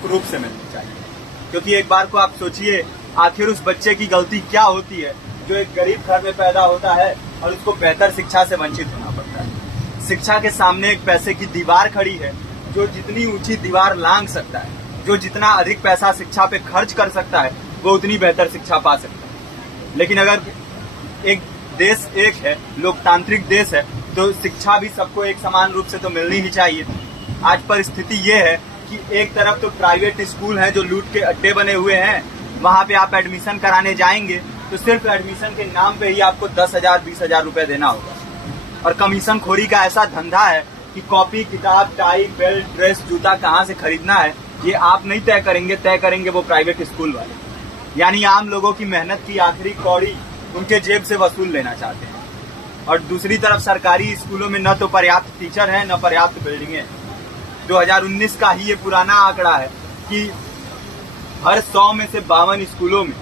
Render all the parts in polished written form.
निःशुल्क रूप से मिलनी चाहिए। क्योंकि एक बार को आप सोचिए, आखिर उस बच्चे की गलती क्या होती है जो एक गरीब घर में पैदा होता है और उसको बेहतर शिक्षा से वंचित होना पड़ता है। शिक्षा के सामने एक पैसे की दीवार खड़ी है, जो जितनी ऊंची दीवार लांघ सकता है, जो जितना अधिक पैसा शिक्षा पे खर्च कर सकता है, वो उतनी बेहतर शिक्षा पा सकता है। लेकिन अगर एक देश एक है, लोकतांत्रिक देश है, तो शिक्षा भी सबको एक समान रूप से तो मिलनी ही चाहिए। आज परिस्थिति ये है कि एक तरफ तो प्राइवेट स्कूल हैं जो लूट के अड्डे बने हुए हैं, वहां पे आप एडमिशन कराने जाएंगे तो सिर्फ एडमिशन के नाम पे ही आपको 10,000 20,000 रुपए देना होगा। और कमीशन खोरी का ऐसा धंधा है कि कॉपी, किताब, टाई, बेल्ट, ड्रेस, जूता कहाँ से खरीदना है ये आप नहीं तय करेंगे वो प्राइवेट स्कूल वाले। यानी आम लोगों की मेहनत की आखिरी कौड़ी उनके जेब से वसूल लेना चाहते हैं। और दूसरी तरफ सरकारी स्कूलों में न तो पर्याप्त टीचर है, न पर्याप्त बिल्डिंगें। 2019 का ही ये पुराना आंकड़ा है कि हर 100 में से 52 स्कूलों में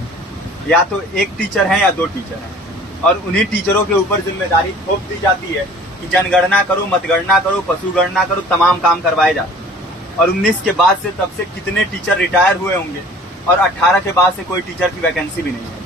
या तो एक टीचर है या 2 टीचर हैं। और उन्हीं टीचरों के ऊपर जिम्मेदारी थोप दी जाती है कि जनगणना करो, मतगणना करो, पशु गणना करो, तमाम काम करवाए जाते हैं। और 19 के बाद से तब से कितने टीचर रिटायर हुए होंगे और 18 के बाद से कोई टीचर की वैकेंसी भी नहीं है।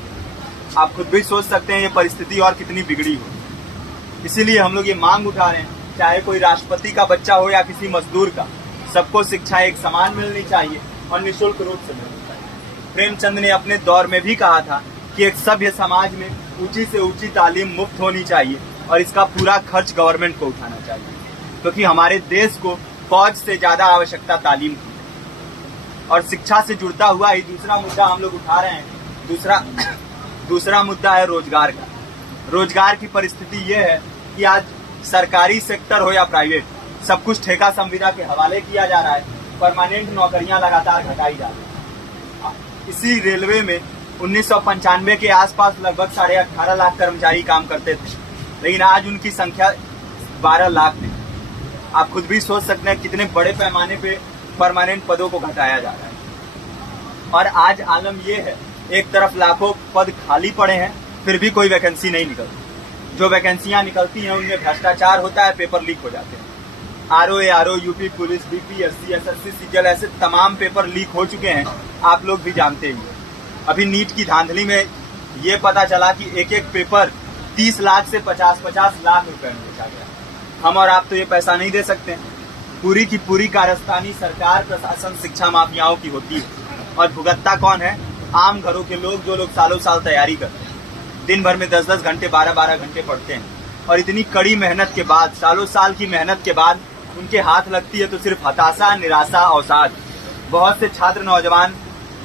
आप खुद भी सोच सकते हैं ये परिस्थिति और कितनी बिगड़ी हो। इसीलिए हम लोग ये मांग उठा रहे हैं, चाहे कोई राष्ट्रपति का बच्चा हो या किसी मजदूर का, सबको शिक्षा एक समान मिलनी चाहिए और निःशुल्क रूप से मिलनी चाहिए। प्रेमचंद ने अपने दौर में भी कहा था कि एक सभ्य समाज में ऊंची से ऊंची तालीम मुफ्त होनी चाहिए और इसका पूरा खर्च गवर्नमेंट को उठाना चाहिए, क्योंकि हमारे देश को फौज से ज्यादा आवश्यकता तालीम की है। और शिक्षा से जुड़ता हुआ ही दूसरा मुद्दा हम लोग उठा रहे हैं। दूसरा मुद्दा है रोजगार का। रोजगार की परिस्थिति ये है कि आज सरकारी सेक्टर हो या प्राइवेट, सब कुछ ठेका संविदा के हवाले किया जा रहा है। परमानेंट नौकरियां लगातार घटाई जा रही है। इसी रेलवे में 1995 के आसपास लगभग 18.5 लाख कर्मचारी काम करते थे, लेकिन आज उनकी संख्या 12 लाख है। आप खुद भी सोच सकते हैं कितने बड़े पैमाने पे परमानेंट पदों को घटाया जा रहा है। और आज आलम ये है, एक तरफ लाखों पद खाली पड़े हैं, फिर भी कोई वैकेंसी नहीं निकलती। जो वैकेंसियां निकलती हैं उनमें भ्रष्टाचार होता है, पेपर लीक हो जाते हैं। RO, UP police, BPSC, SSC, CGL, ऐसे तमाम पेपर लीक हो चुके हैं, आप लोग भी जानते ही हैं। अभी नीट की धांधली में ये पता चला कि एक एक पेपर 30 लाख से 50-50 लाख रुपए में बेचा गया। हम और आप तो ये पैसा नहीं दे सकते। पूरी की पूरी कारस्तानी सरकार, प्रशासन, शिक्षा माफियाओं की होती है। और भुगतता कौन है? आम घरों के लोग, जो लोग सालों साल तैयारी करते हैं, दिन भर में 10-10 घंटे, 12-12 घंटे पढ़ते हैं। और इतनी कड़ी मेहनत के बाद, सालों साल की मेहनत के बाद उनके हाथ लगती है तो सिर्फ हताशा, निराशा, अवसाद। बहुत से छात्र नौजवान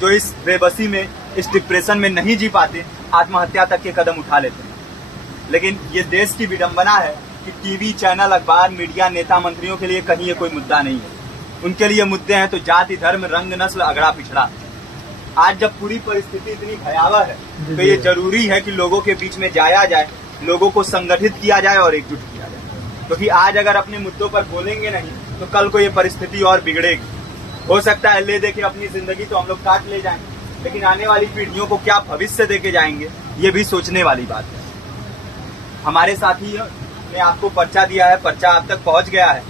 जो इस बेबसी में, इस डिप्रेशन में नहीं जी पाते, आत्महत्या तक के कदम उठा लेते हैं। लेकिन ये देश की विडंबना है कि टीवी चैनल, अखबार, मीडिया, नेता, मंत्रियों के लिए कहीं ये कोई मुद्दा नहीं है। उनके लिए मुद्दे हैं तो जाति, धर्म, रंग, नस्ल, अगड़ा पिछड़ा। आज जब पूरी परिस्थिति इतनी भयावह है तो ये जरूरी है कि लोगों के बीच में जाया जाए, लोगों को संगठित किया जाए और एकजुट किया जाए। क्योंकि आज अगर अपने मुद्दों पर बोलेंगे नहीं तो कल को ये परिस्थिति और बिगड़ेगी। हो सकता है ले देके अपनी जिंदगी तो हम लोग काट ले जाएं, लेकिन आने वाली पीढ़ियों को क्या भविष्य देके जाएंगे, ये भी सोचने वाली बात है। हमारे साथी ने आपको पर्चा दिया है, पर्चा आप तक पहुंच गया है।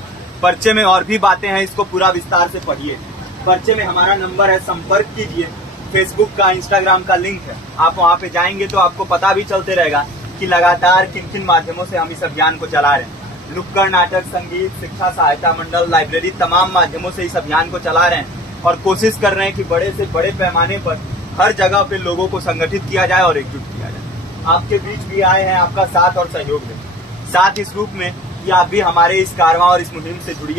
पर्चे में और भी बातें हैं, इसको पूरा विस्तार से पढ़िए। पर्चे में हमारा नंबर है, संपर्क कीजिए। फेसबुक का, इंस्टाग्राम का लिंक है, आप वहाँ पे जाएंगे तो आपको पता भी चलते रहेगा कि लगातार किन किन माध्यमों से हम इस अभियान को चला रहे हैं। नुक्कड़ नाटक, संगीत, शिक्षा सहायता मंडल, लाइब्रेरी, तमाम माध्यमों से इस अभियान को चला रहे हैं और कोशिश कर रहे हैं कि बड़े से बड़े पैमाने पर हर जगह पे लोगों को संगठित किया जाए और एकजुट किया जाए। आपके बीच भी आए हैं आपका साथ और सहयोग दें। साथ इस रूप में कि आप भी हमारे इस कारवां और इस मुहिम से जुड़िए।